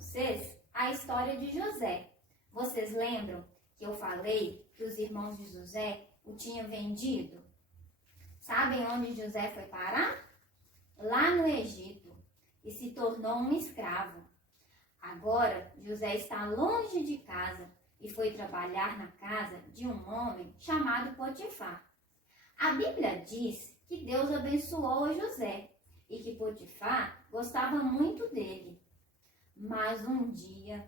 vocês a história de José. Vocês lembram que eu falei que os irmãos de José o tinham vendido? Sabem onde José foi parar? Lá no Egito, e se tornou um escravo. Agora, José está longe de casa e foi trabalhar na casa de um homem chamado Potifar. A Bíblia diz que Deus abençoou José e que Potifar gostava muito dele. Mas um dia,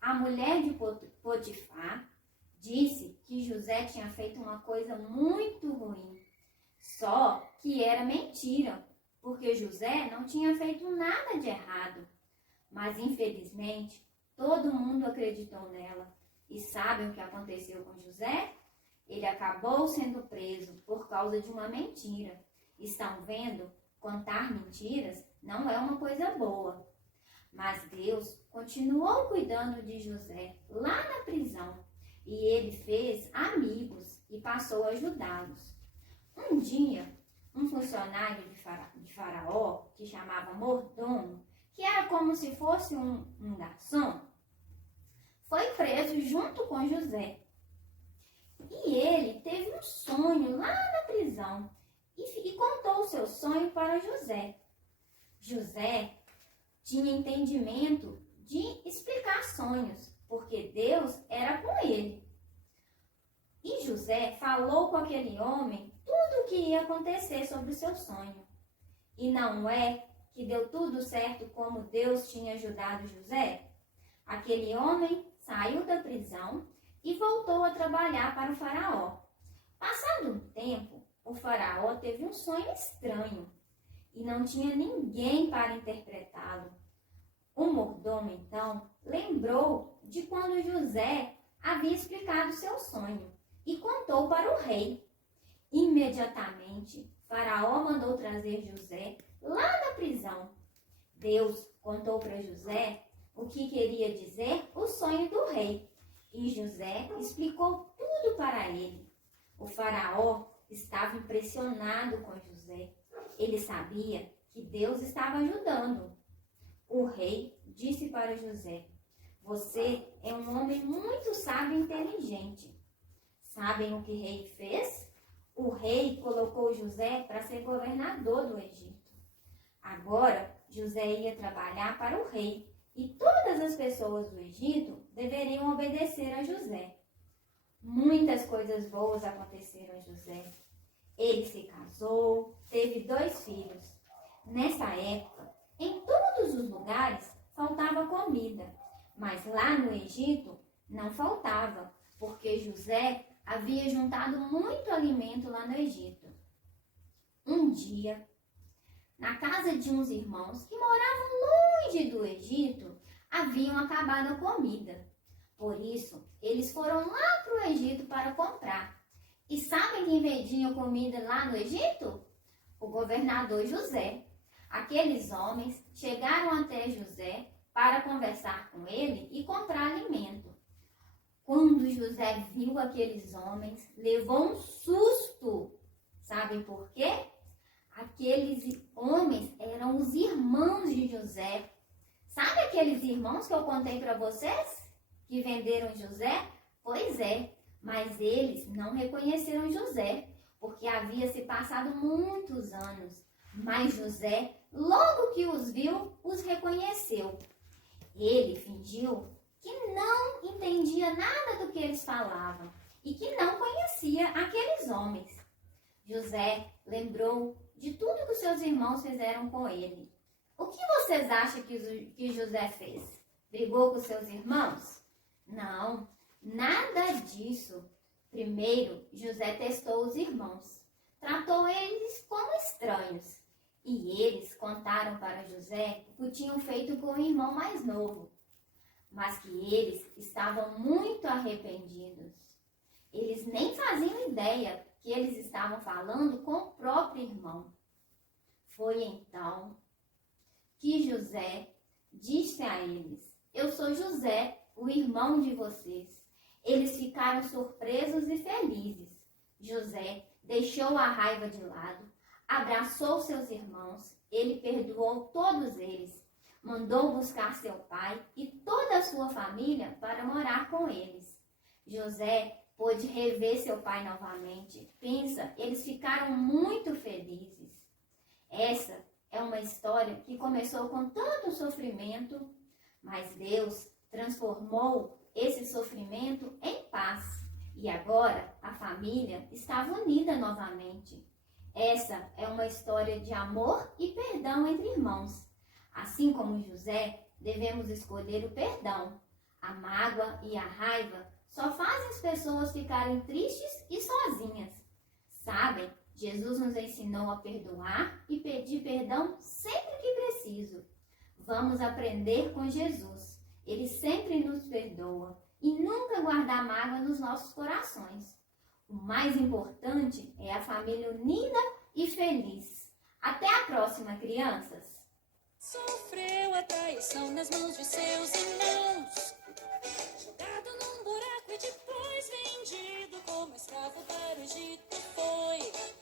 a mulher de Potifar disse que José tinha feito uma coisa muito ruim. Só que era mentira, porque José não tinha feito nada de errado. Mas, infelizmente, todo mundo acreditou nela. E sabem o que aconteceu com José? Ele acabou sendo preso por causa de uma mentira. Estão vendo? Contar mentiras não é uma coisa boa. Mas Deus continuou cuidando de José lá na prisão. E ele fez amigos e passou a ajudá-los. Um dia, um funcionário de Faraó, que chamava mordomo, que era como se fosse um garçom, foi preso junto com José. E ele teve um sonho lá na prisão e contou o seu sonho para José. José tinha entendimento de explicar sonhos, porque Deus era com ele. E José falou com aquele homem tudo o que ia acontecer sobre o seu sonho. E não é que deu tudo certo como Deus tinha ajudado José? Aquele homem saiu da prisão e voltou a trabalhar para o faraó. Passado um tempo, o faraó teve um sonho estranho e não tinha ninguém para interpretá-lo. O mordomo, então, lembrou de quando José havia explicado seu sonho e contou para o rei. Imediatamente, Faraó mandou trazer José lá da prisão. Deus contou para José o que queria dizer o sonho do rei. E José explicou tudo para ele. O faraó estava impressionado com José. Ele sabia que Deus estava ajudando. O rei disse para José: "Você é um homem muito sábio e inteligente." Sabem o que o rei fez? O rei colocou José para ser governador do Egito. Agora, José ia trabalhar para o rei e todas as pessoas do Egito deveriam obedecer a José. Muitas coisas boas aconteceram a José. Ele se casou, teve 2 filhos. Nessa época, em todos os lugares faltava comida, mas lá no Egito não faltava, porque José havia juntado muito alimento lá no Egito. Um dia, na casa de uns irmãos que moravam longe do Egito, haviam acabado a comida. Por isso, eles foram lá para o Egito para comprar. E sabem quem vendia comida lá no Egito? O governador José. Aqueles homens chegaram até José para conversar com ele e comprar alimento. Quando José viu aqueles homens, levou um susto. Sabem por quê? Aqueles homens eram os irmãos de José. Sabe aqueles irmãos que eu contei para vocês? Que venderam José? Pois é, mas eles não reconheceram José, porque havia se passado muitos anos. Mas José, logo que os viu, os reconheceu. Ele fingiu que não entendia nada do que eles falavam e que não conhecia aqueles homens. José lembrou de tudo que os seus irmãos fizeram com ele. O que vocês acham que José fez? Brigou com seus irmãos? Não, nada disso. Primeiro, José testou os irmãos. Tratou eles como estranhos. E eles contaram para José o que tinham feito com o irmão mais novo. Mas que eles estavam muito arrependidos. Eles nem faziam ideia que eles estavam falando com o próprio irmão. Foi então que José disse a eles: "Eu sou José, o irmão de vocês." Eles ficaram surpresos e felizes. José deixou a raiva de lado, abraçou seus irmãos, ele perdoou todos eles. mandou buscar seu pai e toda a sua família para morar com eles. José pôde rever seu pai novamente. Pensa, eles ficaram muito felizes. Essa é uma história que começou com tanto sofrimento, mas Deus transformou esse sofrimento em paz. E agora a família estava unida novamente. Essa é uma história de amor e perdão entre irmãos. Assim como José, devemos escolher o perdão. A mágoa e a raiva só fazem as pessoas ficarem tristes e sozinhas. Sabem, Jesus nos ensinou a perdoar e pedir perdão sempre que preciso. Vamos aprender com Jesus. Ele sempre nos perdoa e nunca guarda mágoa nos nossos corações. O mais importante é a família unida e feliz. Até a próxima, crianças! Sofreu a traição nas mãos de seus irmãos, jogado num buraco e depois vendido como escravo para o Egito foi.